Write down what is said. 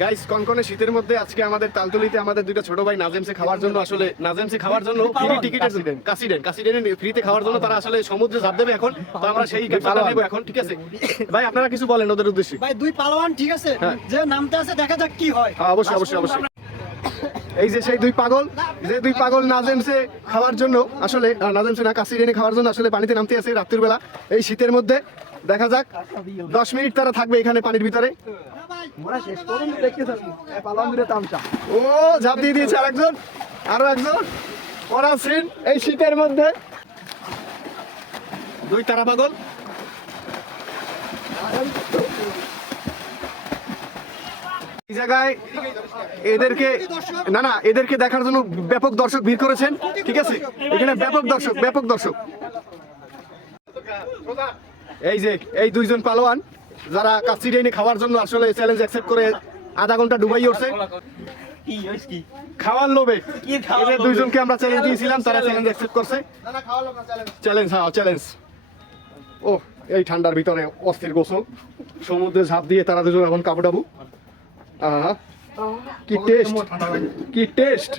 Guys, কনকনে শীতের মধ্যে আজকে আমাদের তালতলিতে আমাদের দুইটা ছোট ভাই নাজেমসে খাওয়ার জন্য আসলে ফ্রি টিকিট কাসিডেন ফ্রিতে খাওয়ার জন্য তারা আসলে সমুদ্রে ঝাঁপ দেবে এখন। তো আমরা সেই পালোয়ান নেব এখন, ঠিক আছে ভাই? আপনারা কিছু বলেন ওদের উদ্দেশ্যে। ভাই দুই পালোয়ান, ঠিক আছে, যে নামতে আছে, দেখা যাক কি হয়। অবশ্যই অবশ্যই অবশ্যই। এই যে সেই দুই পাগল নাজেমসে খাওয়ার জন্য আসলে নাজেমসে না কাসিডেনে খাওয়ার জন্য আসলে পানিতে নামতে আছে রাত্রির বেলা এই শীতের মধ্যে। দেখা যাক 10 মিনিট তারা থাকবে এখানে পানির ভিতরে। ও ঝাঁপ দিয়ে দিয়েছে আরো একজন ওরা সিন এই শীতের মধ্যে। দুই তারা পাগল। এই জায়গায় এদেরকে দেখার জন্য ব্যাপক দর্শক ভিড় করেছেন, ঠিক আছে? এখানে ব্যাপক দর্শক। এই যে এই দুইজন পালোয়ান যারা কাসিডেনে খাওয়ার জন্য আসলে চ্যালেঞ্জ অ্যাকসেপ্ট করে আধা ঘন্টা ডুবাই উঠছে খাওয়ার লোভে। এদের দুইজনকে আমরা চ্যালেঞ্জ দিয়েছিলাম, তারা চ্যালেঞ্জ অ্যাকসেপ্ট করছে। চ্যালেঞ্জ ও এই ঠান্ডার ভিতরে অস্থির গোসল, সমুদ্রে ঝাঁপ দিয়ে তারা দুজন এখন কাবুডাবু। আহা কি টেস্ট!